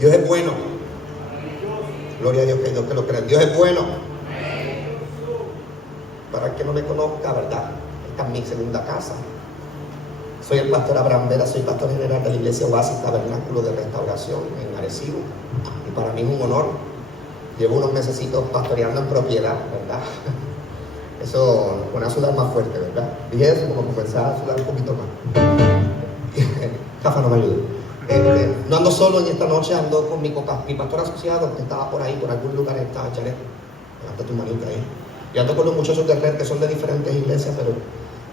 Dios es bueno. Gloria a Dios, que hay dos que lo crean. Dios es bueno. Para el que no me conozca, ¿verdad? Esta es mi segunda casa. Soy el pastor Abraham Vera, soy pastor general de la Iglesia Oasis Tabernáculo de Restauración en Arecibo. Y para mí es un honor. Llevo unos mesecitos pastoreando en propiedad, ¿verdad? Eso me pone a sudar más fuerte, ¿verdad? Dije eso como comenzaba a sudar un poquito más. Rafa no me ayuda. No ando solo en esta noche, ando con mi pastor asociado que estaba por ahí, por algún lugar estaba Janet. Levanta tu manita ahí. Y ando con los muchachos de red que son de diferentes iglesias, pero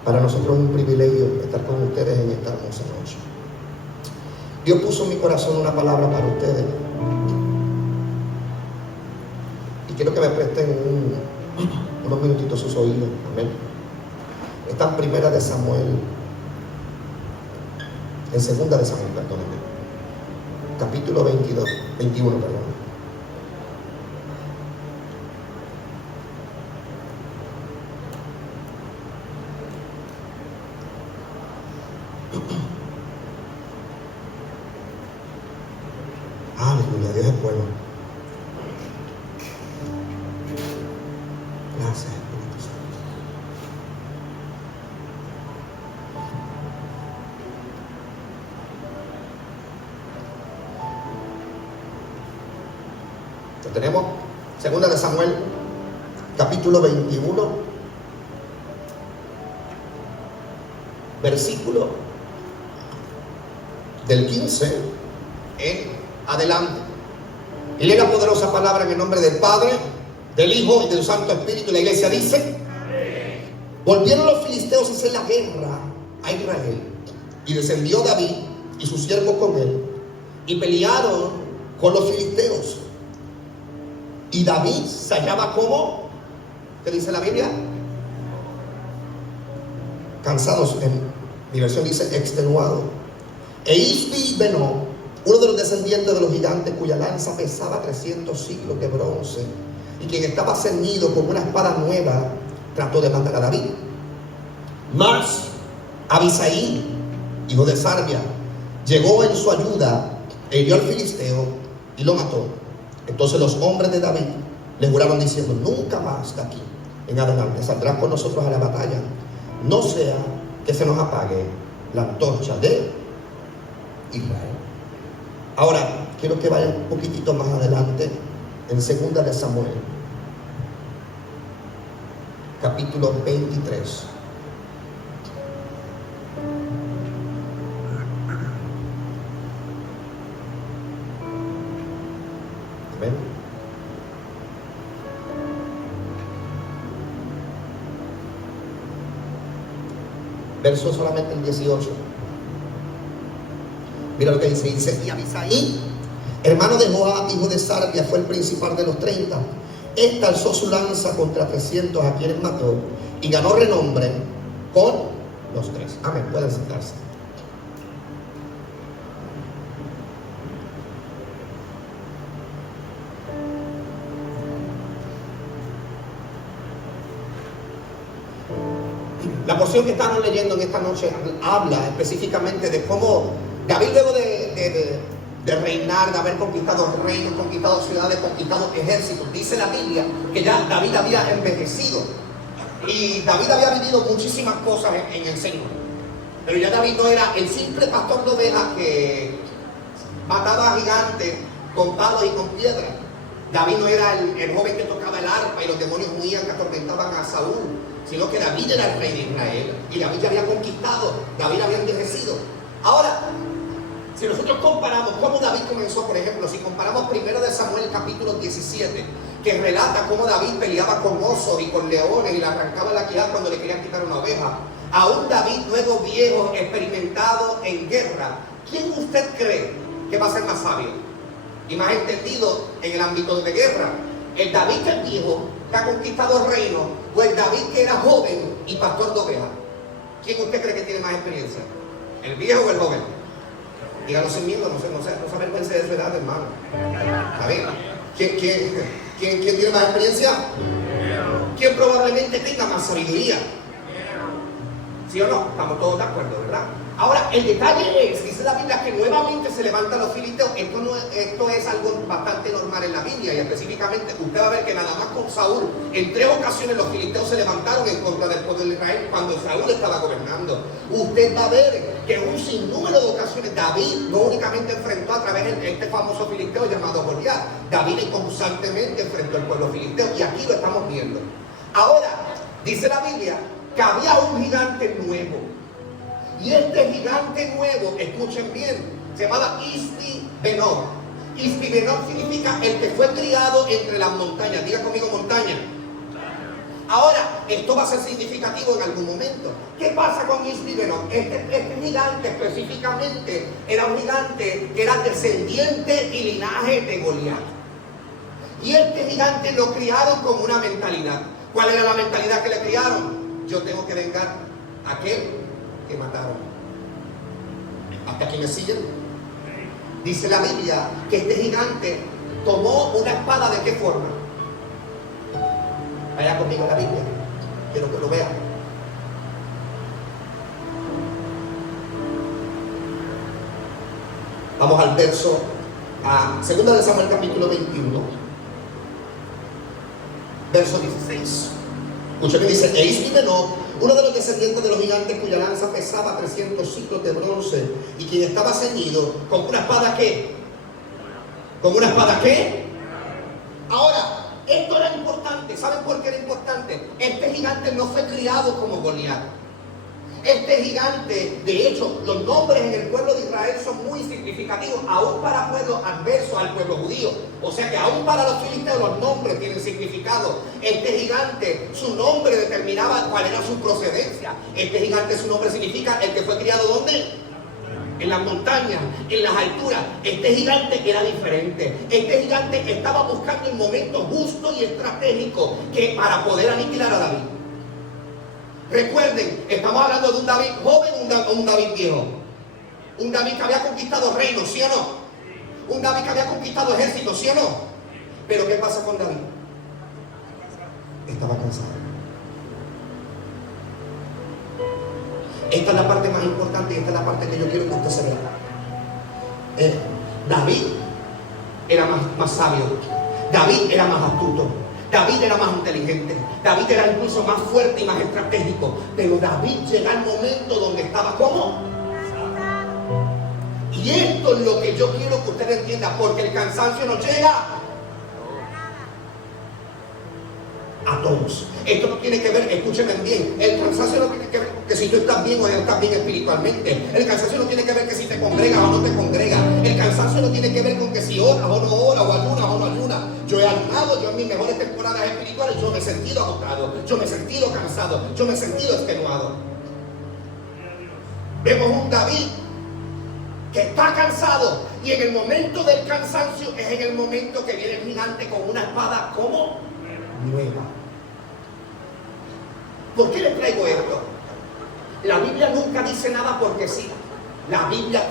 para nosotros es un privilegio estar con ustedes en esta hermosa noche. Dios puso en mi corazón una palabra para ustedes. Y quiero que me presten unos minutitos sus oídos. Amén. Está en Primera de Samuel. En Segunda de Samuel, perdónenme. Capítulo 21, perdón. Aleluya, Dios es bueno. Gracias, Espíritu Santo. Lo tenemos. Segunda de Samuel, capítulo 21, versículo del 15 en adelante. Y lee la poderosa palabra en el nombre del Padre, del Hijo y del Santo Espíritu. Y la iglesia dice: volvieron los filisteos a hacer la guerra a Israel, y descendió David y sus siervos con él, y pelearon con los filisteos. Y David se hallaba como, ¿qué dice la Biblia? Cansados, en mi versión dice extenuado. E Isbi Beno, uno de los descendientes de los gigantes, cuya lanza pesaba 300 siglos de bronce, y quien estaba ceñido con una espada nueva, trató de matar a David. Mas Abisaí, hijo de Sarbia, llegó en su ayuda e hirió al filisteo y lo mató. Entonces los hombres de David le juraron diciendo: nunca más de aquí en adelante saldrás con nosotros a la batalla, no sea que se nos apague la antorcha de Israel. Ahora quiero que vayan un poquitito más adelante en Segunda de Samuel, capítulo 23. Amén. Verso solamente el 18. Mira lo que dice. Dice: y Abisaí, hermano de Joab, hijo de Sarbia, fue el principal de los 30. Este alzó su lanza contra 300 a quienes mató, y ganó renombre con los 3. Amén. Pueden sentarse. La porción que estamos leyendo en esta noche habla específicamente de cómo David, luego de reinar, de haber conquistado reinos, conquistado ciudades, conquistado ejércitos, dice la Biblia que ya David había envejecido y David había vivido muchísimas cosas en el Señor. Pero ya David no era el simple pastor de ovejas que mataba a gigantes con palos y con piedras. David no era el joven que tocaba el arpa y los demonios huían que atormentaban a Saúl, sino que David era el rey de Israel y David ya había conquistado, David había envejecido. Ahora, si nosotros comparamos cómo David comenzó, por ejemplo, si comparamos primero de Samuel capítulo 17, que relata cómo David peleaba con osos y con leones y le arrancaba la quijada cuando le querían quitar una oveja, a un David luego viejo, experimentado en guerra, ¿quién usted cree que va a ser más sabio y más entendido en el ámbito de guerra? ¿El David que es viejo, que ha conquistado el reino, o el David que era joven y pastor de ovejas? ¿Quién usted cree que tiene más experiencia? ¿El viejo o el joven? Dígalo sin miedo, no se avergüence de su edad, hermano. A ver, ¿quién tiene más experiencia? ¿Quién probablemente tenga más sabiduría? ¿Sí o no? Estamos todos de acuerdo, ¿verdad? Ahora, el detalle es, dice la Biblia, que nuevamente se levantan los filisteos. Esto es algo bastante normal en la Biblia, y específicamente usted va a ver que nada más con Saúl, en 3 ocasiones los filisteos se levantaron en contra del pueblo de Israel cuando Saúl estaba gobernando. Usted va a ver que en un sinnúmero de ocasiones David no únicamente enfrentó a través de este famoso filisteo llamado Goliat. David constantemente enfrentó al pueblo filisteo, y aquí lo estamos viendo. Ahora, dice la Biblia que había un gigante nuevo. Y este gigante nuevo, escuchen bien, se llamaba Isbi-Benob. Isbi-Benob significa el que fue criado entre las montañas. Diga conmigo, montaña. Ahora, esto va a ser significativo en algún momento. ¿Qué pasa con Isbi-Benob? Este gigante específicamente era un gigante que era descendiente y linaje de Goliat. Y este gigante lo criaron con una mentalidad. ¿Cuál era la mentalidad que le criaron? Yo tengo que vengar a aquel que mataron. ¿Hasta aquí me siguen? Dice la Biblia que este gigante tomó una espada. ¿De qué forma? Vaya conmigo a la Biblia, quiero que lo vean. Vamos al verso a 2 de Samuel capítulo 21, verso 16. Escuchen que dice: Isbi-Benob, uno de los descendientes de los gigantes, cuya lanza pesaba 300 ciclos de bronce, y quien estaba ceñido con una espada ¿qué? ¿Con una espada qué? Ahora, esto era importante. ¿Saben por qué era importante? Este gigante no fue criado como Goliat. Este gigante, de hecho, los nombres en el pueblo de Israel son muy significativos, aún para pueblos adversos al pueblo judío. O sea que aún para los filisteos los nombres tienen significado. Este gigante, su nombre determinaba cuál era su procedencia. Este gigante, su nombre significa el que fue criado ¿dónde? En las montañas, en las alturas. Este gigante era diferente. Este gigante estaba buscando el momento justo y estratégico para poder aniquilar a David. Recuerden, estamos hablando de un David joven o un David viejo. Un David que había conquistado reinos, ¿sí o no? Un David que había conquistado ejércitos, ¿sí o no? Pero ¿qué pasa con David? Estaba cansado. Esta es la parte más importante, y esta es la parte que yo quiero que usted se vea. David era más sabio. David era más astuto. David era más inteligente. David era incluso más fuerte y más estratégico. Pero David llega al momento donde estaba ¿cómo? Y esto es lo que yo quiero que usted entienda, porque el cansancio nos llega a todos. Esto no tiene que ver, escúchenme bien, el cansancio no tiene que ver con que si tú estás bien o no estás bien espiritualmente. El cansancio no tiene que ver que si te congregas o no te congregas. El cansancio no tiene que ver con que si oras o no oras, o ayunas o no ayunas. Yo he ayunado, yo en mis mejores temporadas espirituales, yo me he sentido agotado, yo me he sentido cansado, yo me he sentido extenuado. Vemos un David que está cansado, y en el momento del cansancio es en el momento que viene el gigante con una espada como nueva. ¿Por qué les traigo esto? La Biblia nunca dice nada porque sí. La Biblia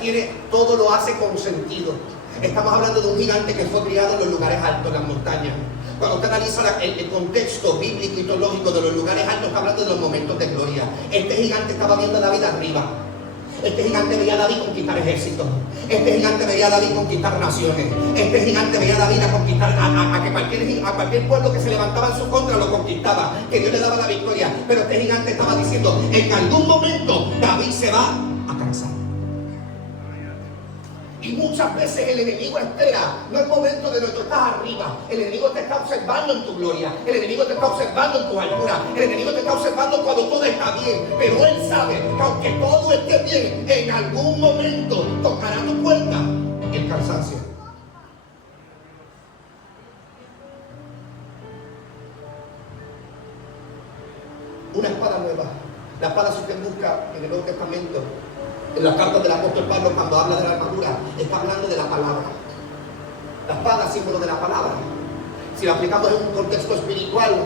todo lo hace con sentido. Estamos hablando de un gigante que fue criado en los lugares altos, en las montañas. Cuando usted analiza el contexto bíblico y teológico de los lugares altos, está hablando de los momentos de gloria. Este gigante estaba viendo a David arriba. Este gigante veía a David conquistar ejércitos. Este gigante veía a David conquistar naciones. Este gigante veía a David a conquistar a cualquier pueblo que se levantaba en su contra, lo conquistaba, que Dios le daba la victoria. Pero este gigante estaba diciendo: en algún momento David se va a cansar. Y muchas veces el enemigo espera, no es momento de que tú estás arriba. El enemigo te está observando en tu gloria. El enemigo te está observando en tu altura. El enemigo te está observando cuando todo está bien. Pero él sabe que aunque todo esté bien, en algún momento tocará tu puerta el cansancio. Una espada nueva. La espada, si usted busca en el Nuevo Testamento, en las cartas del apóstol Pablo, cuando habla de la armadura, está hablando de la palabra. La espada, símbolo de la palabra. Si lo aplicamos en un contexto espiritual,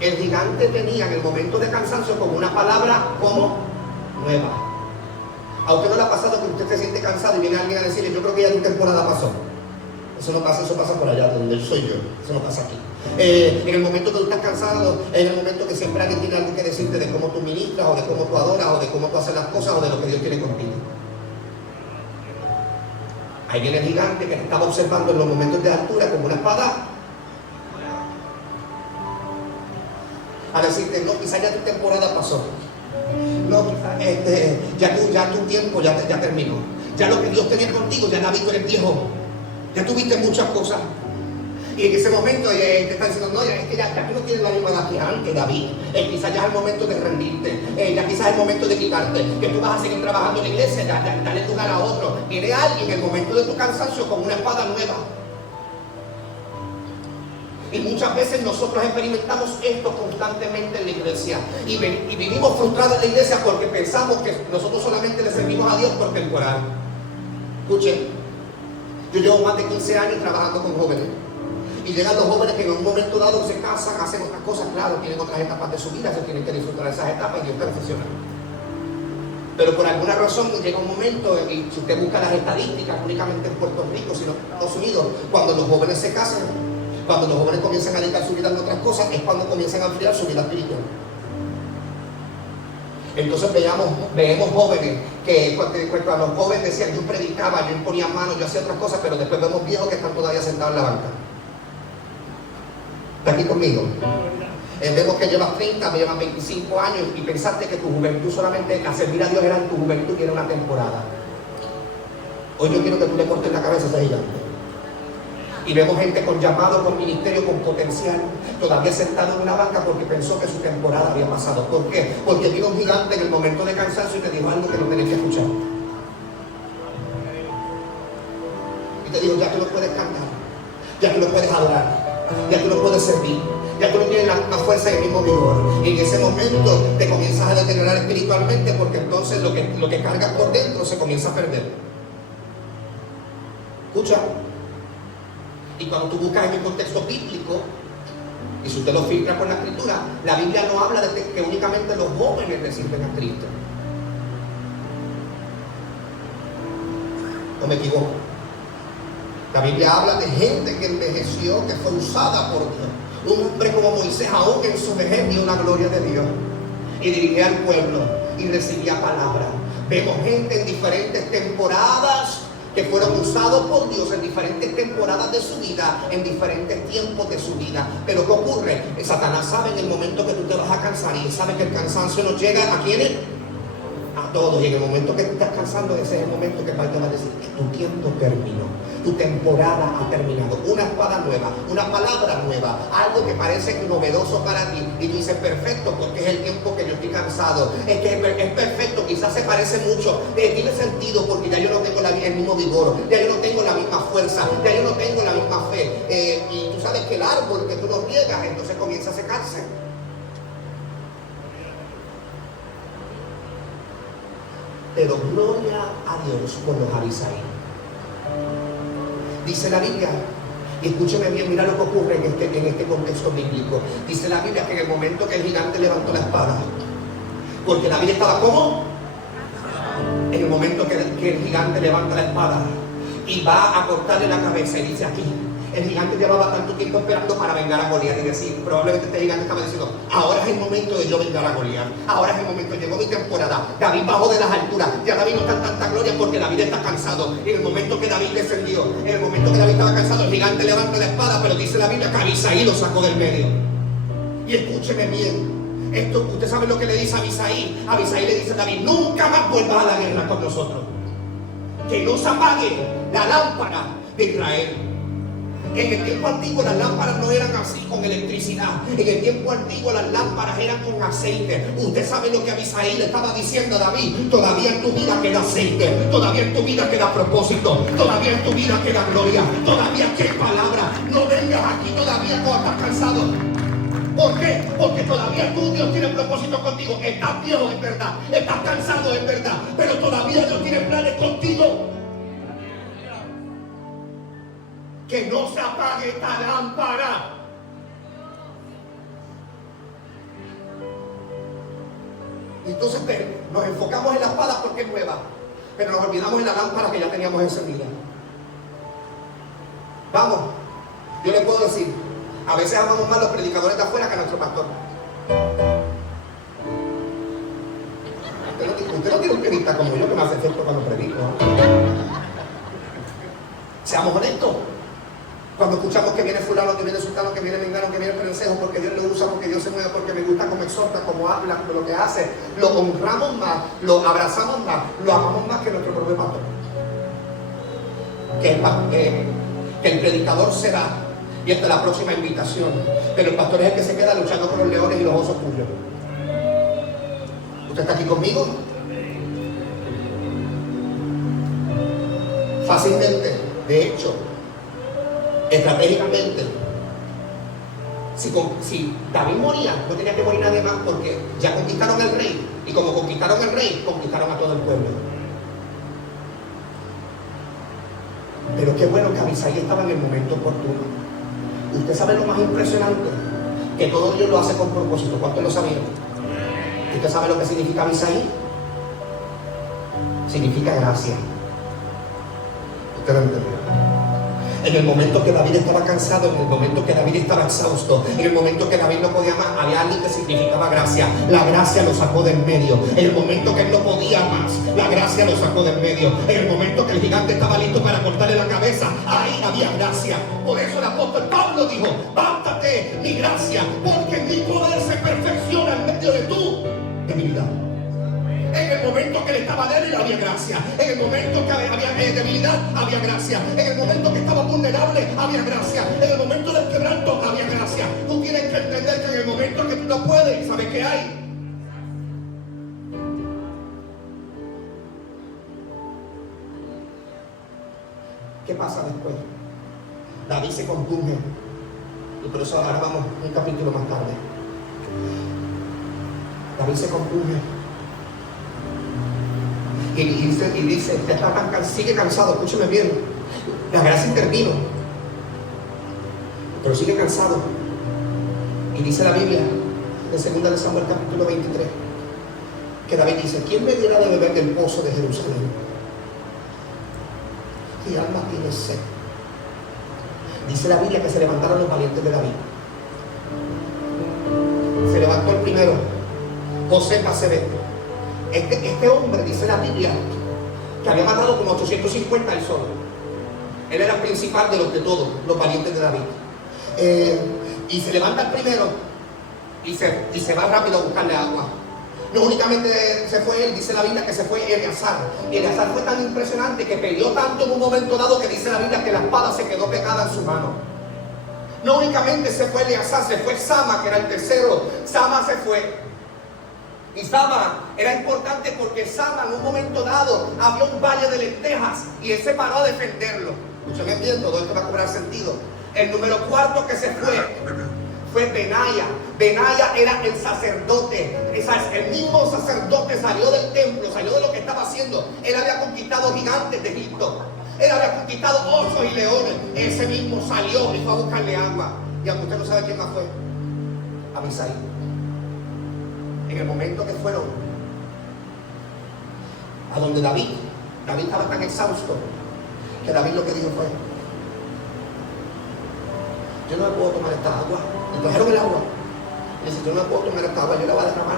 el gigante tenía en el momento de cansancio como una palabra como nueva. ¿A usted no le ha pasado que usted se siente cansado y viene alguien a decirle: yo creo que ya tu temporada pasó? Eso no pasa, eso pasa por allá donde soy yo. Eso no pasa aquí. En el momento que tú estás cansado, en el momento que siempre alguien tiene algo que decirte de cómo tú ministras, o de cómo tú adoras, o de cómo tú haces las cosas, o de lo que Dios quiere contigo. Ahí viene el gigante que te estaba observando en los momentos de altura como una espada. A decirte, no, quizás ya tu temporada pasó. No, quizás ya tu tiempo ya terminó. Ya lo que Dios tenía contigo, ya David, tú eres viejo. Ya tuviste muchas cosas. Y en ese momento te están diciendo, no, es que ya tú no tienes la misma edad que antes, David. Quizás ya es el momento de rendirte. Ya quizás es el momento de quitarte. Que tú vas a seguir trabajando en la iglesia, ya dale lugar a otro. Viene alguien en el momento de tu cansancio con una espada nueva. Y muchas veces nosotros experimentamos esto constantemente en la iglesia. Y vivimos frustrados en la iglesia porque pensamos que nosotros solamente le servimos a Dios por temporal. Escuchen, yo llevo más de 15 años trabajando con jóvenes. Y llegan los jóvenes que en un momento dado se casan, hacen otras cosas, claro, tienen otras etapas de su vida, se tienen que disfrutar de esas etapas y Dios perfecciona. Pero por alguna razón llega un momento, y si usted busca las estadísticas, únicamente en Puerto Rico, sino en Estados Unidos, cuando los jóvenes se casan, cuando los jóvenes comienzan a dedicar su vida a otras cosas, es cuando comienzan a enfriar su vida espiritual. Entonces veemos jóvenes que cuando los jóvenes decían, yo predicaba, yo imponía manos, yo hacía otras cosas, pero después vemos viejos que están todavía sentados en la banca. ¿Está aquí conmigo? Vemos que llevas 30, me llevan 25 años y pensaste que tu juventud solamente a servir a Dios era tu juventud y era una temporada. Hoy yo quiero que tú le cortes la cabeza a ese gigante. Y vemos gente con llamado, con ministerio, con potencial, todavía sentado en una banca porque pensó que su temporada había pasado. ¿Por qué? Porque vino un gigante en el momento de cansancio y te dijo algo que no tenés que escuchar. Y te dijo, ya tú no puedes cantar, ya tú no puedes adorar, ya tú no puedes servir, ya tú no tienes la misma fuerza y el mismo vigor. Y en ese momento te comienzas a deteriorar espiritualmente porque entonces lo que cargas por dentro se comienza a perder. Escucha. Y cuando tú buscas en el contexto bíblico, y si usted lo filtra con la escritura, la Biblia no habla de que únicamente los jóvenes le sirven a Cristo. ¿No me equivoco? La Biblia habla de gente que envejeció, que fue usada por Dios. Un hombre como Moisés, aún en su vejez, vio la gloria de Dios. Y dirigía al pueblo y recibía palabra. Vemos gente en diferentes temporadas que fueron usados por Dios en diferentes temporadas de su vida, en diferentes tiempos de su vida. Pero ¿qué ocurre? Satanás sabe en el momento que tú te vas a cansar, y sabe que el cansancio nos llega ¿a quiénes? A todos. Y en el momento que tú estás cansando, ese es el momento que el Padre te va a decir que tu tiempo terminó, tu temporada ha terminado. Una espada nueva, una palabra nueva, algo que parece novedoso para ti. Y tú dices, perfecto, porque es el tiempo que yo estoy cansado. Es que es perfecto, quizás se parece mucho. Tiene sentido porque ya yo no tengo el mismo vigor, ya yo no tengo la misma fuerza, ya yo no tengo la misma fe. Y tú sabes que el árbol que tú no riegas, entonces comienza a secarse. Pero gloria a Dios por los Abisaí. Dice la Biblia, y escúcheme bien, mira lo que ocurre en este contexto bíblico. Dice la Biblia que en el momento que el gigante levantó la espada, porque David estaba como en el momento que el gigante levanta la espada y va a cortarle la cabeza, y dice aquí, el gigante llevaba tanto tiempo esperando para vengar a Goliat, y decir, probablemente este gigante estaba diciendo, ahora es el momento de yo vengar a Goliat, ahora es el momento, llegó mi temporada. David bajó de las alturas, ya David no está en tanta gloria porque David está cansado. Y en el momento que David descendió, en el momento que David estaba cansado, el gigante levanta la espada, pero dice la Biblia que Abisaí lo sacó del medio. Y escúcheme bien, esto, usted sabe lo que le dice a Abisaí. Abisaí le dice a David, nunca más vuelvas a la guerra con nosotros, que no se apague la lámpara de Israel. En el tiempo antiguo las lámparas no eran así con electricidad. En el tiempo antiguo las lámparas eran con aceite. Usted sabe lo que Abisaí le estaba diciendo a David. Todavía en tu vida queda aceite, todavía en tu vida queda propósito, todavía en tu vida queda gloria, todavía queda palabra. No vengas aquí todavía cuando estás cansado. ¿Por qué? Porque todavía tú, Dios tiene propósito contigo. Estás viejo, es verdad, estás cansado, es verdad, pero todavía Dios tiene planes contigo. Que no se apague esta lámpara. Entonces nos enfocamos en la espada porque es nueva, pero nos olvidamos en la lámpara que ya teníamos encendida. Vamos, yo le puedo decir, A veces amamos más los predicadores de afuera que a nuestro pastor. Usted no tiene un pianista como yo que me hace efecto cuando predico, ¿no? Seamos honestos. Cuando escuchamos que viene fulano, que viene sultano, que viene mengano, que viene prensejo, porque Dios lo usa, porque Dios se mueve, porque me gusta cómo exhorta, cómo habla, lo que hace, lo honramos más, lo abrazamos más, lo amamos más que nuestro propio pastor. Que el predicador será, y esta es la próxima invitación, pero el pastor es el que se queda luchando con los leones y los osos cuyos. ¿Usted está aquí conmigo? Fácilmente, de hecho, estratégicamente, si David moría, no tenía que morir nadie más, porque ya conquistaron el rey, y como conquistaron el rey, conquistaron a todo el pueblo. Pero qué bueno que Abisai estaba en el momento oportuno. Usted sabe lo más impresionante, que todo Dios lo hace con propósito. ¿Cuántos lo sabían? ¿Usted sabe lo que significa Abisai? Significa gracia. Usted lo entendió. En el momento que David estaba cansado, en el momento que David estaba exhausto, en el momento que David no podía más, había alguien que significaba gracia. La gracia lo sacó del medio. En el momento que él no podía más, la gracia lo sacó del medio. En el momento que el gigante estaba listo para cortarle la cabeza, ahí había gracia. Por eso el apóstol Pablo dijo: bástate mi gracia, porque mi poder se perfecciona en medio de tu debilidad. En el momento que él estaba débil había gracia. En el momento que había debilidad había gracia. En el momento que estaba vulnerable había gracia. En el momento del quebranto había gracia. Tú tienes que entender que en el momento que tú no puedes, ¿sabes qué hay? ¿Qué pasa después? David se compunge. Y por eso ahora vamos un capítulo más tarde. David se compunge. Y dice, usted está sigue cansado, escúcheme bien. La gracia intervino, pero sigue cansado. Y dice la Biblia, en 2 Samuel capítulo 23, que David dice: ¿quién me diera de beber del pozo de Jerusalén? Mi alma tiene sed. Dice la Biblia que se levantaron los valientes de David. Se levantó el primero, José Pasebet. Este hombre, dice la Biblia, que había matado como 850 él solo. Él era el principal de todos, los valientes de David. Y se levanta el primero y se va rápido a buscarle agua. No únicamente se fue él, dice la Biblia que se fue Eleazar. Y Eleazar fue tan impresionante que peleó tanto en un momento dado que dice la Biblia que la espada se quedó pegada en su mano. No únicamente se fue Eleazar, se fue Sama, que era el tercero. Sama se fue. Y Sama era importante porque Sama en un momento dado había un valle de lentejas y él se paró a defenderlo. Escúchame bien, todo esto va a cobrar sentido. El número cuarto que se fue Benaya. Benaya era el sacerdote. El mismo sacerdote salió del templo, salió de lo que estaba haciendo. Él había conquistado gigantes de Egipto. Él había conquistado osos y leones. Ese mismo salió y fue a buscarle agua. Y aunque usted no sabe quién más fue, Abisai. En el momento que fueron a donde David estaba tan exhausto que David lo que dijo fue: yo no me puedo tomar esta agua. Y trajeron el agua. Y dice: yo no me puedo tomar esta agua, yo la voy a derramar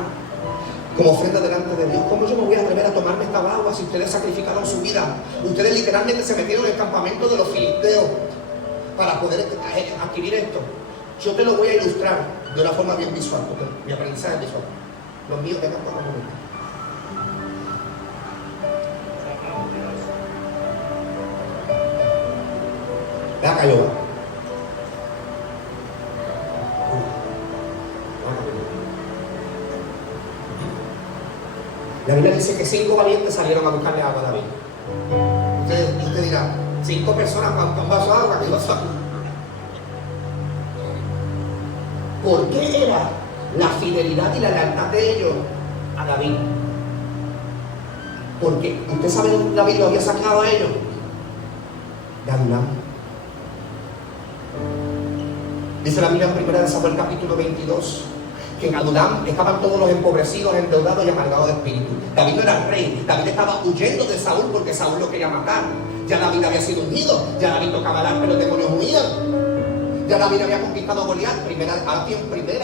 como ofrenda delante de Dios. ¿Cómo yo me voy a atrever a tomarme esta agua si ustedes sacrificaron su vida? Ustedes literalmente se metieron en el campamento de los filisteos para poder adquirir esto. Yo te lo voy a ilustrar de una forma bien visual, porque mi aprendizaje es visual. Los míos vengan por un momento. Ve acá, yo. La Biblia dice que 5 valientes salieron a buscarle agua a David. Usted dirá: 5 personas con un vaso de agua, ¿qué vaso? ¿Por qué era la fidelidad y la lealtad de ellos a David? Porque usted sabe que David lo había sacado a ellos de Adulam. Dice la Biblia en 1 Samuel capítulo 22 que en Adulam estaban todos los empobrecidos, endeudados y amargados de espíritu. David no era rey, David estaba huyendo de Saúl porque Saúl lo quería matar. Ya David había sido ungido, ya David tocaba el arpa y los demonios huían. Ya David había conquistado a Goliat, primera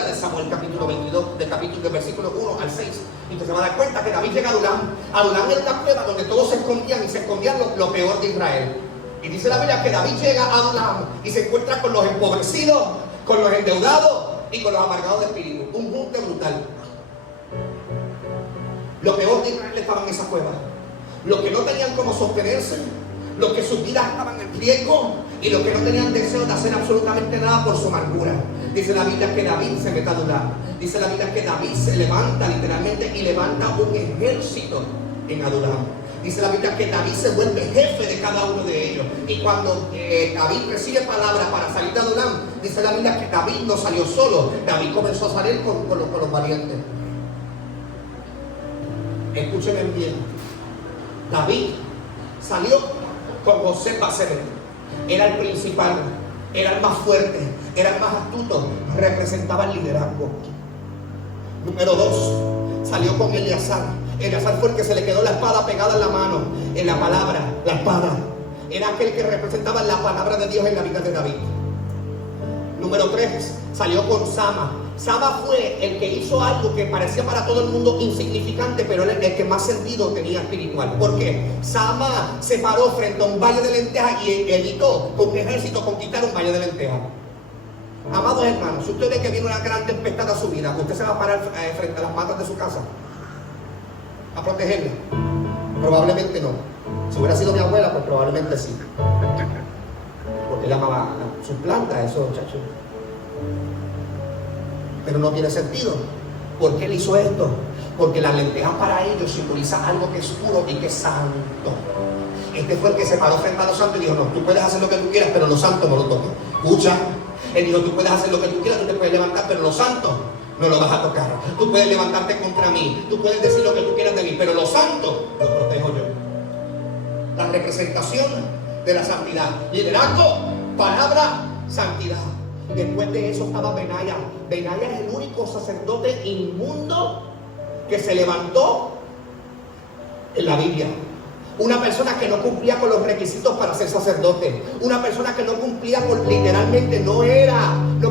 de Samuel capítulo 22, del versículo 1 al 6. Y usted se va a dar cuenta que David llega a Adulam. Adulam era una cueva donde todos se escondían y se escondían lo peor de Israel. Y dice la Biblia que David llega a Adulam y se encuentra con los empobrecidos, con los endeudados y con los amargados de espíritu. Un junte brutal. Lo peor de Israel estaba en esa cueva. Los que no tenían cómo sostenerse, los que sus vidas estaban en riesgo y los que no tenían deseo de hacer absolutamente nada por su amargura. Dice la Biblia que David se mete a Adulam. Dice la Biblia que David se levanta literalmente y levanta un ejército en Adulam. Dice la Biblia que David se vuelve jefe de cada uno de ellos. Y cuando David recibe palabra para salir de Adulam, dice la Biblia que David no salió solo. David comenzó a salir con los valientes. Escúchenme bien. David salió con José Basemet. Era el principal, era el más fuerte, era el más astuto, representaba el liderazgo. Número 2, salió con Eleazar. Eleazar fue el que se le quedó la espada pegada en la mano, en la palabra, la espada. Era aquel que representaba la palabra de Dios en la vida de David. Número 3, salió con Sama. Sama fue el que hizo algo que parecía para todo el mundo insignificante, pero era el que más sentido tenía espiritual. ¿Por qué? Sama se paró frente a un valle de lentejas y evitó con un ejército conquistar un valle de lentejas. Amados hermanos, si usted ve que viene una gran tempestad a su vida, ¿usted se va a parar frente a las matas de su casa a protegerla? Probablemente no. Si hubiera sido mi abuela, pues probablemente sí, porque él amaba sus plantas, esos muchachos. Pero no tiene sentido. ¿Por qué él hizo esto? Porque las lentejas para ellos simbolizan algo que es puro y que es santo. Este fue el que se paró frente a los santos y dijo: no, tú puedes hacer lo que tú quieras, pero los santos no lo toques. Escucha, él dijo: tú puedes hacer lo que tú quieras, tú te puedes levantar, pero los santos no lo vas a tocar. Tú puedes levantarte contra mí, tú puedes decir lo que tú quieras de mí, pero los santos los protejo yo. La representación de la santidad. Liderazgo, palabra, santidad. Después de eso estaba Benaya. Benaya es el único sacerdote inmundo que se levantó en la Biblia. Una persona que no cumplía con los requisitos para ser sacerdote. Una persona que no cumplía con, literalmente no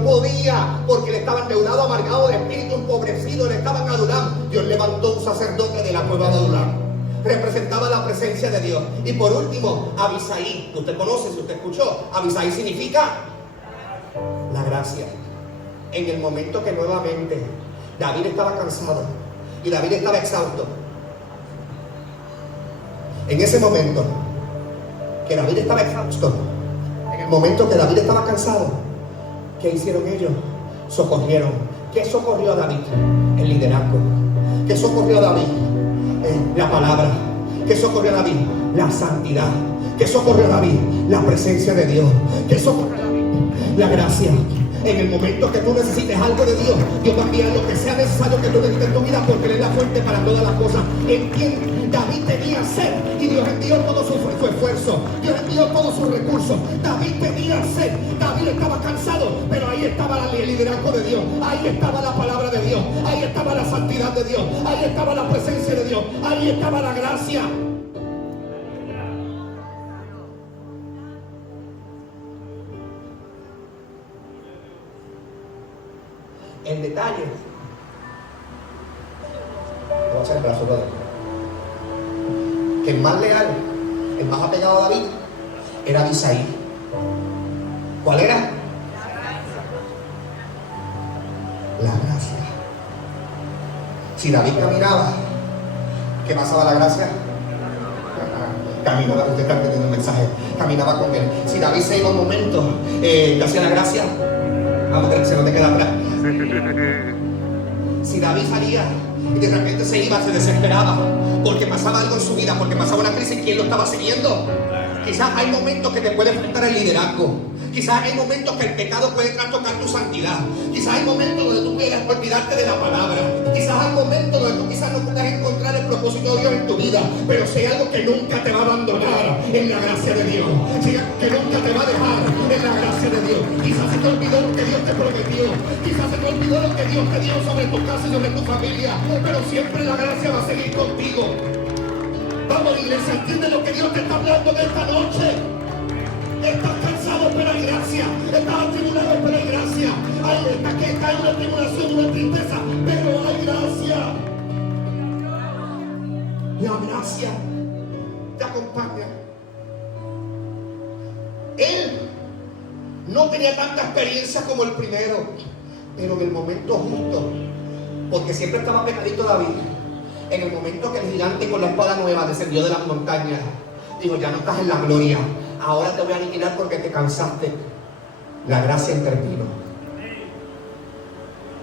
podía, porque le estaba endeudado, amargado de espíritu, empobrecido, le estaban a Adulam. Dios levantó un sacerdote de la cueva de Adulam. Representaba la presencia de Dios. Y por último, Abisaí. Usted conoce, si usted escuchó, Abisaí significa la gracia. En el momento que nuevamente David estaba cansado y David estaba exhausto, en ese momento que David estaba exhausto, en el momento que David estaba cansado, ¿qué hicieron ellos? Socorrieron. ¿Qué socorrió a David? El liderazgo. ¿Qué socorrió a David? La palabra. ¿Qué socorrió a David? La santidad. ¿Qué socorrió a David? La presencia de Dios. ¿Qué socorrió a David? La gracia. En el momento que tú necesites algo de Dios, Dios va a enviar lo que sea necesario que tú necesites en tu vida, porque Él es la fuente para todas las cosas. En quien David tenía sed y Dios envió todo su esfuerzo, Dios envió todos sus recursos. David tenía sed, David estaba cansado, pero ahí estaba el liderazgo de Dios, ahí estaba la palabra de Dios, ahí estaba la santidad de Dios, ahí estaba la presencia de Dios, ahí estaba la gracia. El detalle, voy a hacer el brazo, brother, que el más leal, el más apegado a David, era Abisaí. ¿Cuál era? La gracia. Si David caminaba, ¿qué pasaba la gracia? Caminaba, usted está entendiendo el mensaje, caminaba con él. Si David se iba un momento, ¿qué hacía la gracia? Vamos, que se no te queda atrás. Si David salía y de repente se iba, se desesperaba porque pasaba algo en su vida, porque pasaba una crisis, ¿quién lo estaba siguiendo? Quizás hay momentos que te puede enfrentar el liderazgo. Quizás hay momentos que el pecado puede trastocar tu santidad. Quizás hay momentos donde tú puedes olvidarte de la palabra. Quizás hay momentos donde tú quizás no puedas encontrar el propósito de Dios en tu vida. Pero si hay algo que nunca te va a abandonar, en la gracia de Dios. Si hay algo que nunca te va a dejar, en la gracia de Dios. Quizás se te olvidó lo que Dios te prometió. Quizás se te olvidó lo que Dios te dio sobre tu casa y sobre tu familia. Pero siempre la gracia va a seguir contigo. Vamos, iglesia, entiende lo que Dios te está hablando de esta noche. Estás cansado, pero hay gracia. Estás atribulado, pero hay gracia. Estás que cae una tribulación, una tristeza, pero hay gracia. La gracia te acompaña. Él no tenía tanta experiencia como el primero, pero en el momento justo, porque siempre estaba pegadito David, en el momento que el gigante con la espada nueva descendió de las montañas, dijo: ya no estás en la gloria, ahora te voy a aniquilar porque te cansaste. La gracia intervino.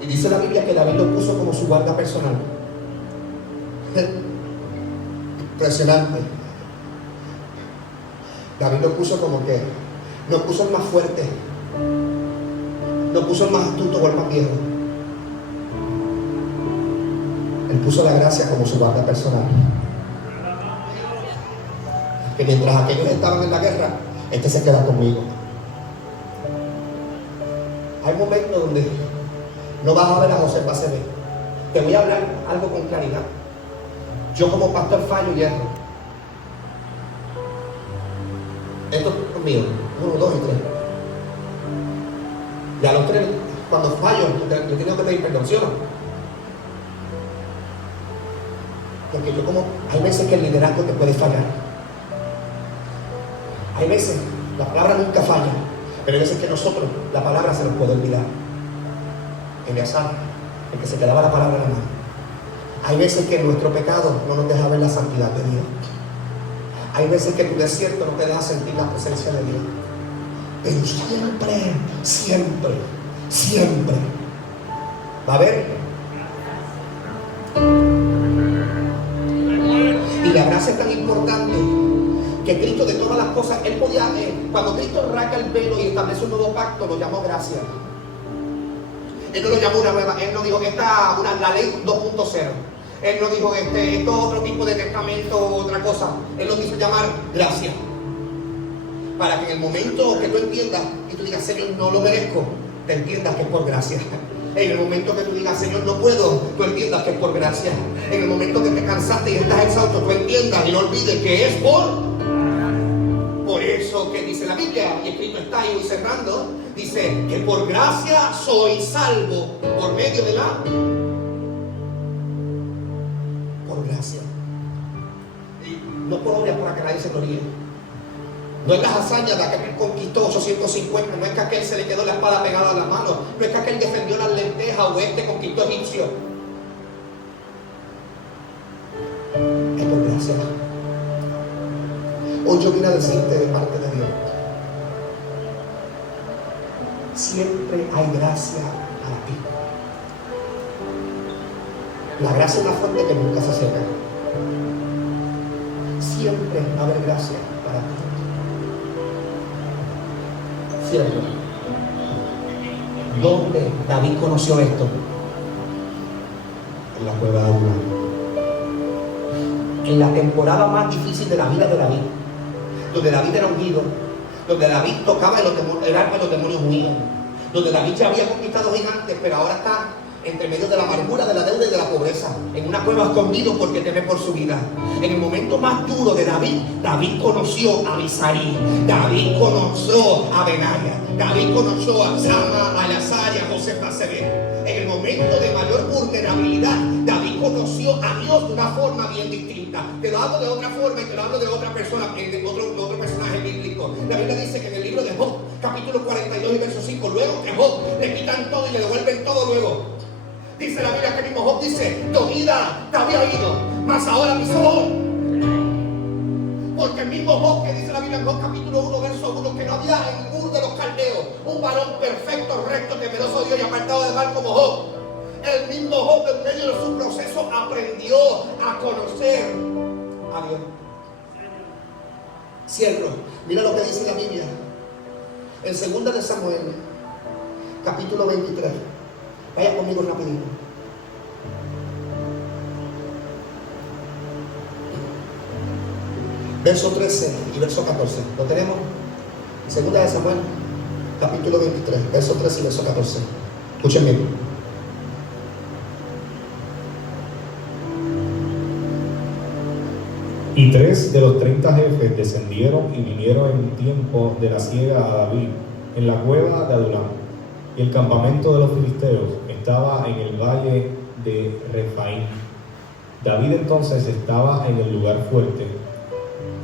Y dice la Biblia que David lo puso como su guarda personal. Impresionante. David lo puso como que no puso el más fuerte, no puso el más astuto o el más viejo. Él puso la gracia como su guarda personal. Que mientras aquellos estaban en la guerra, este se queda conmigo. Hay momentos donde no vas a ver a José Pacebe. Te voy a hablar algo con claridad. Yo como pastor fallo y erro. Esto es mío. 1, 2 y 3. Y a los 3, cuando fallo, yo tengo que pedir perdón, ¿sí o no? Porque yo como, hay veces que el liderazgo te puede fallar. Hay veces, la palabra nunca falla, pero hay veces que nosotros, la palabra se nos puede olvidar. Eleazar, el que se quedaba la palabra en la mano. Hay veces que nuestro pecado no nos deja ver la santidad de Dios. Hay veces que tu desierto no te deja sentir la presencia de Dios. Pero siempre va a haber. Y la gracia es tan importante que Cristo, de todas las cosas, Él podía, cuando Cristo rasga el velo y establece un nuevo pacto, lo llamó gracia. Él no lo llamó una nueva, Él no dijo la ley 2.0. Él no dijo esto es otro tipo de testamento o otra cosa. Él lo quiso llamar gracia. Para que en el momento que tú entiendas y tú digas: Señor, no lo merezco, te entiendas que es por gracia. En el momento que tú digas: Señor, no puedo, tú entiendas que es por gracia. En el momento que te cansaste y estás exhausto, tú entiendas y no olvides que es por eso que dice la Biblia, y escrito está ahí, voy cerrando, dice que por gracia soy salvo por medio de la... Por gracia. Y no por obras para que nadie se gloríe. No es las hazañas de aquel que conquistó 850, no es que aquel se le quedó la espada pegada a la mano, no es que aquel defendió las lentejas o conquistó egipcio. Es por gracia. Hoy yo vine a decirte de parte de Dios: siempre hay gracia para ti. La gracia es una fuente que nunca se seca. Siempre va a haber gracia para ti. Siempre. ¿Dónde David conoció esto? En la cueva de Adulán. En la temporada más difícil de la vida de David, donde David era ungido, donde David tocaba el arpa y los demonios huían, donde David ya había conquistado gigantes, pero ahora está entre medio de la amargura, de la deuda y de la pobreza, en una cueva escondido porque teme por su vida. En el momento más duro de David, David conoció a Abisaí, David conoció a Benaya, David conoció a Sama, a Eleazar y a José Pacebe. En el momento de mayor vulnerabilidad, David conoció a Dios de una forma bien distinta. Te lo hablo de otra forma y te lo hablo de otra persona, de otro personaje bíblico. La Biblia dice que en el libro de Job, capítulo 42 y verso 5, luego que Job le quitan todo y le devuelven todo luego. Dice la Biblia que el mismo Job dice: tu vida te había ido, mas ahora mis ojos. Porque el mismo Job, que dice la Biblia en Job capítulo 1 verso 1, que no había en ninguno de los caldeos un varón perfecto, recto, temeroso de Dios y apartado del mal como Job. El mismo Job, en medio de su proceso, aprendió a conocer a Dios. Cierro. Mira lo que dice la Biblia en 2 de Samuel capítulo 23. Vaya conmigo rapidito. Verso 13 y verso 14. ¿Lo tenemos? 2 de Samuel capítulo 23, verso 13 y verso 14. Escuchen bien. Y 3 de los 30 jefes descendieron y vinieron en tiempo de la siega a David en la cueva de Adulam. Y el campamento de los filisteos estaba en el valle de Refaim. David entonces estaba en el lugar fuerte,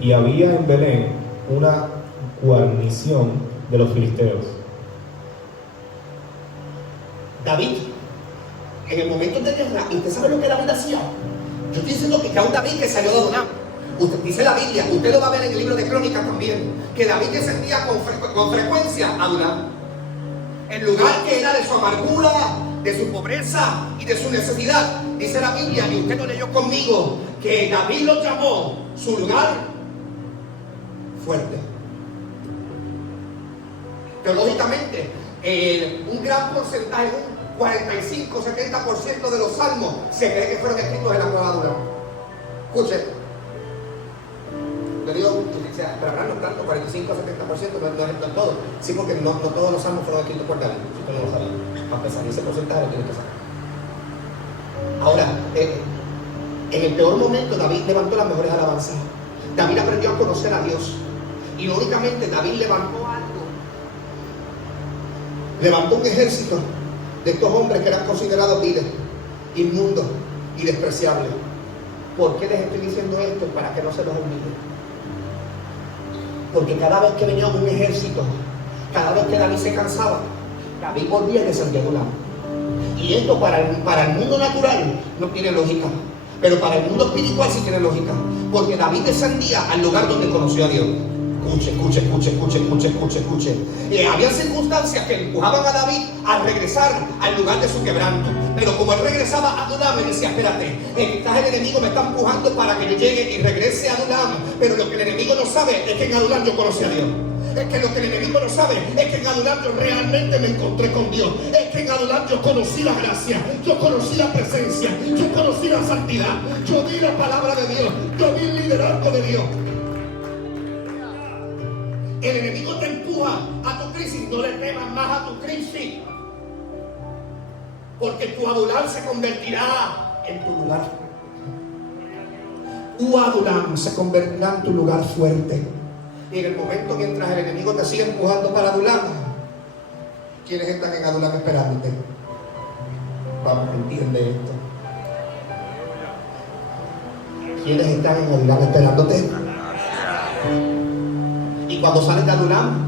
y había en Belén una guarnición de los filisteos. David, en el momento de guerra, ¿y usted sabe lo que David hacía? Yo estoy diciendo que un David que salió de Adulam. Usted dice la Biblia, usted lo va a ver en el libro de Crónicas también, que David descendía con frecuencia a Adulam. El lugar que era de su amargura, de su pobreza y de su necesidad. Dice la Biblia, y usted lo leyó conmigo, que David lo llamó su lugar fuerte. Teológicamente, un gran porcentaje, un 45-70% de los salmos se cree que fueron escritos en la cueva de Adulam. Escuche. Yo digo, pero no tanto, 45-70%, no es todo. Sí, porque no todos los salmos fueron escritos por David, si usted no lo sabía. Para empezar, ese porcentaje lo tiene que saber. Ahora, en el peor momento, David levantó las mejores alabanzas. David aprendió a conocer a Dios. Y no únicamente David levantó algo, levantó un ejército de estos hombres que eran considerados viles, inmundos y despreciables. ¿Por qué les estoy diciendo esto? Para que no se los olvide. Porque cada vez que venía un ejército, cada vez que David se cansaba, David volvía y descendía de un lado. Y esto para el mundo natural no tiene lógica, pero para el mundo espiritual sí tiene lógica. Porque David descendía al lugar donde conoció a Dios. Escuche. Había circunstancias que empujaban a David a regresar al lugar de su quebranto. Pero como él regresaba a Adulam, él decía, espérate, quizás el enemigo me está empujando para que yo llegue y regrese a Adulam. Pero lo que el enemigo no sabe es que en Adulam yo conocí a Dios. Es que lo que el enemigo no sabe es que en Adulam yo realmente me encontré con Dios. Es que en Adulam yo conocí la gracia, yo conocí la presencia, yo conocí la santidad, yo vi la palabra de Dios, yo vi el liderazgo de Dios. El enemigo te empuja a tu crisis, no le temas más a tu crisis, porque tu Adulam se convertirá en tu lugar. Tu Adulam se convertirá en tu lugar fuerte. Y en el momento mientras el enemigo te sigue empujando para Adulam, ¿quiénes están en Adulam esperándote? Vamos, entiende esto. ¿Quiénes están en Adulam esperándote? Y cuando sales de Adulam,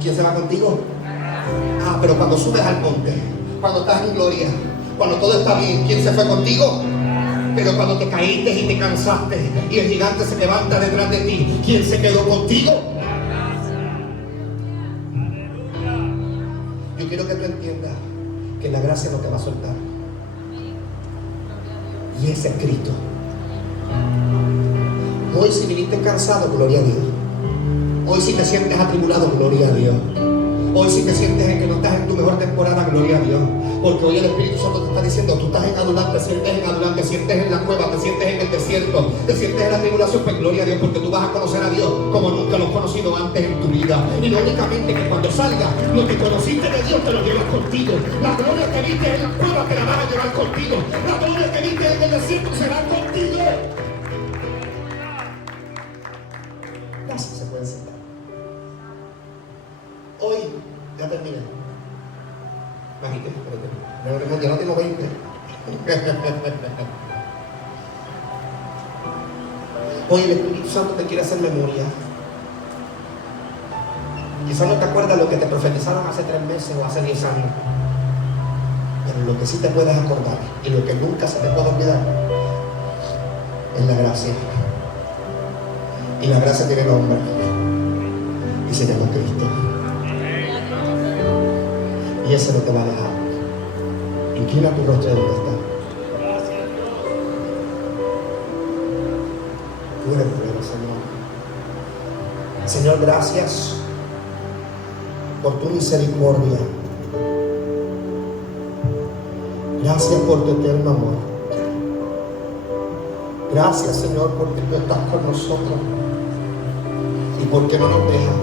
¿quién se va contigo? Pero cuando subes al monte, cuando estás en gloria, cuando todo está bien, ¿quién se fue contigo? Pero cuando te caíste y te cansaste y el gigante se levanta detrás de ti, ¿quién se quedó contigo? Yo quiero que tú entiendas que la gracia no te va a soltar. Y ese es Cristo. Hoy si viniste cansado, gloria a Dios. Hoy si te sientes atribulado, gloria a Dios. Hoy si te sientes en que no estás en tu mejor temporada, gloria a Dios. Porque hoy el Espíritu Santo te está diciendo, tú estás en Adulam, te sientes en Adulam, te sientes en la cueva, te sientes en el desierto, te sientes en la tribulación, pues gloria a Dios, porque tú vas a conocer a Dios como nunca lo has conocido antes en tu vida. Y no únicamente que cuando salgas, lo que conociste de Dios te lo llevas contigo. La gloria que viste en la cueva te la vas a llevar contigo. La gloria que viste en el desierto será contigo. Gracias, se pueden sentar. Hoy, ya terminé. Bajito, espérate. Ya no tengo 20. Hoy el Espíritu Santo te quiere hacer memoria. Quizás no te acuerdas lo que te profetizaron hace 3 meses o hace 10 años. Pero lo que sí te puedes acordar y lo que nunca se te puede olvidar es la gracia. Y la gracia tiene nombre. Y se llama Cristo. Y ese no te va a dejar. Inclina tu rostro donde está. Tú eres bueno, Señor. Señor, gracias por tu misericordia. Gracias por tu eterno amor. Gracias, Señor, porque tú estás con nosotros y porque no nos dejas.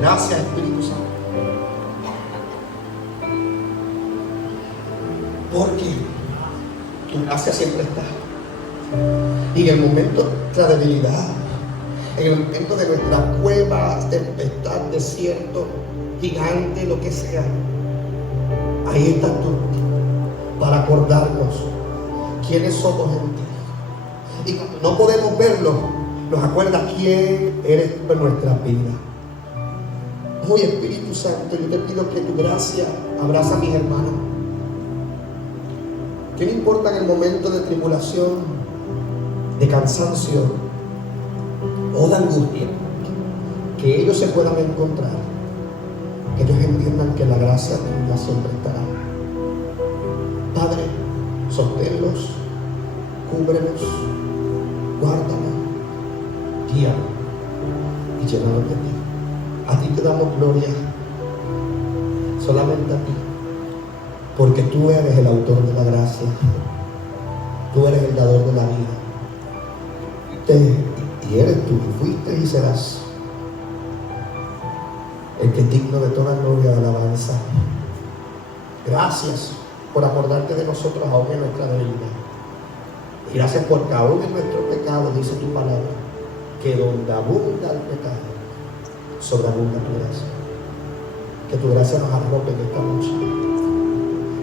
Gracias, Espíritu Santo. Porque tu gracia siempre está. Y en el momento de nuestra debilidad, en el momento de nuestra cueva, tempestad, desierto, gigante, lo que sea, ahí estás tú para acordarnos quiénes somos en ti. Y cuando no podemos verlo, nos acuerda quién eres en nuestra vida. Hoy, Espíritu Santo, yo te pido que tu gracia abraza a mis hermanos. Que no importa en el momento de tribulación, de cansancio o de angustia, que ellos se puedan encontrar, que ellos entiendan que la gracia tuya siempre estará. Padre, sosténlos, cúbrelos, guárdalos, guíalos y llénalos de ti. A ti te damos gloria, solamente a ti, porque tú eres el autor de la gracia, tú eres el dador de la vida, y eres tú, y fuiste y serás el que es digno de toda gloria y alabanza. Gracias por acordarte de nosotros aún en nuestra debilidad. Y gracias porque aún en nuestro pecado, dice tu palabra, que donde abunda el pecado, sobreabunda tu gracia. Que tu gracia nos arrope en esta noche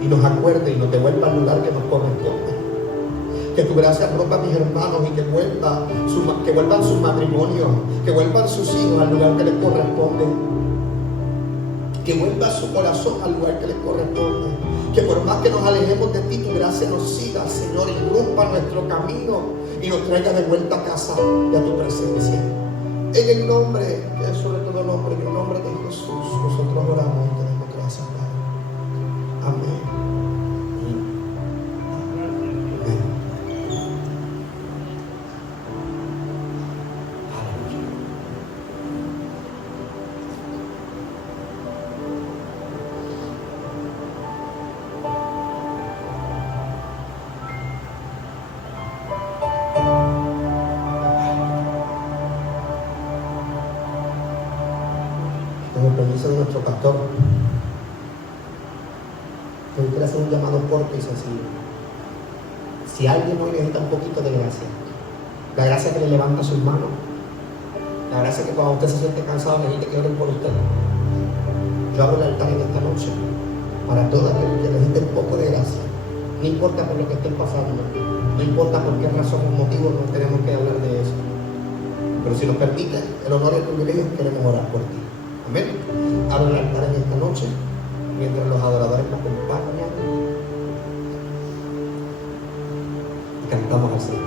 y nos acuerde y nos devuelva al lugar que nos corresponde. Que tu gracia arrope a mis hermanos y que vuelvan sus matrimonios, que vuelvan sus hijos al lugar que les corresponde. Que vuelva su corazón al lugar que les corresponde. Que por más que nos alejemos de ti, tu gracia nos siga, Señor, irrumpa nuestro camino y nos traiga de vuelta a casa y a tu presencia. En el nombre, que es sobre todo nombre, en el nombre de Jesús, nosotros oramos y te damos gracias, Padre. Amén. Con el permiso de nuestro pastor, me gustaría hacer un llamado corto y sencillo. Si alguien hoy necesita un poquito de gracia, la gracia que le levanta sus manos, la gracia que cuando usted se siente cansado necesite que oren por usted, yo abro el altar en esta noche para todas las que necesiten un poco de gracia. No importa por lo que estén pasando, no importa por qué razón o motivo, no tenemos que hablar de eso, pero si nos permite el honor y el privilegio, queremos orar por ti. Amén. Abro el altar en esta noche mientras los adoradores nos acompañan y cantamos al Señor.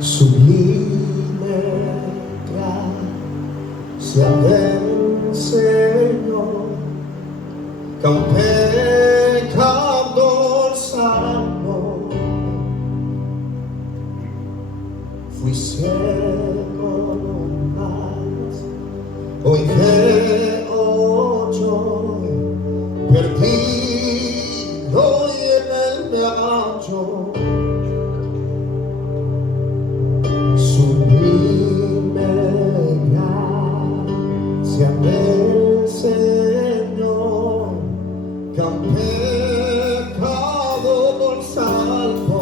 Sublime gracia del Señor, que un pecador salvo. Fui ciego más, hoy veo yo, perdido y en él me hallo. Sublime gracia del Señor, que a un pecador salvo.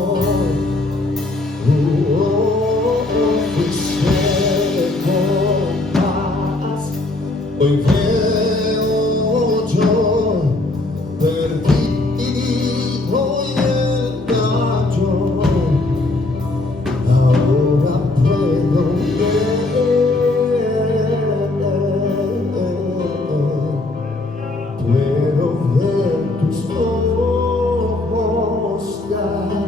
Hoy veo yo, perdido y engaño, ahora puedo ver tus ojos claros.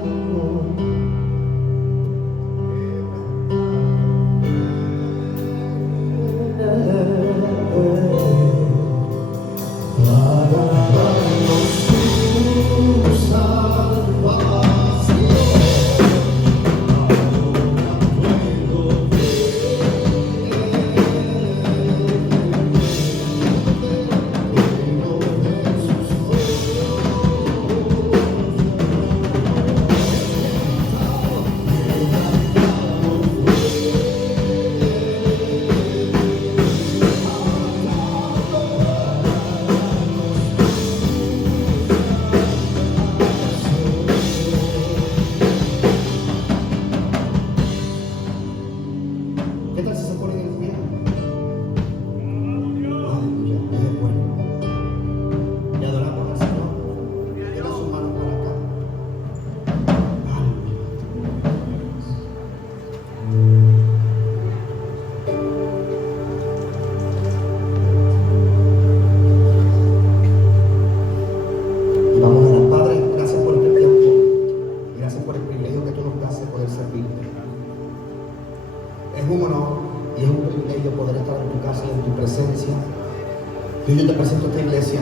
iglesia. Yo te presento esta iglesia.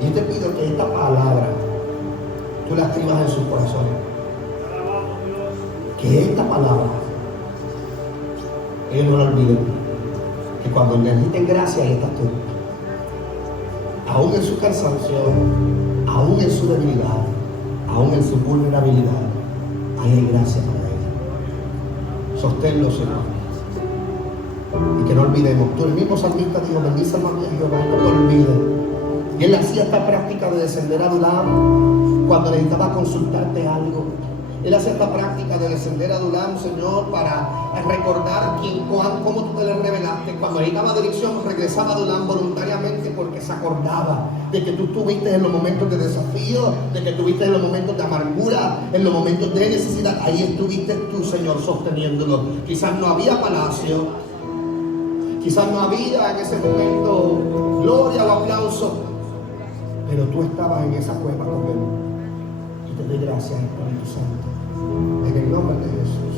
Y yo te pido que esta palabra tú la escribas en sus corazones. Que esta palabra ellos no la olviden. Que cuando necesiten gracia, ahí estás tú. Aún en su cansancio, aún en su debilidad, aún en su vulnerabilidad, ahí hay gracia para ellos. Sosténlo, Señor. Y que no olvidemos. Tú, el mismo salmista dijo: bendice alma mía Jehová, no te olvides. Y él hacía esta práctica de descender a Adulam cuando necesitaba consultarte algo. Él hacía esta práctica de descender a Adulam, Señor, para recordar cómo tú te le revelaste. Cuando necesitaba dirección, regresaba a Adulam voluntariamente porque se acordaba de que tú estuviste en los momentos de desafío, de que estuviste en los momentos de amargura, en los momentos de necesidad. Ahí estuviste tú, Señor, sosteniéndolo. Quizás no había palacio, quizás no había en ese momento gloria o aplauso, pero tú estabas en esa cueva con él. Y te doy gracias, Espíritu Santo, en el nombre de Jesús.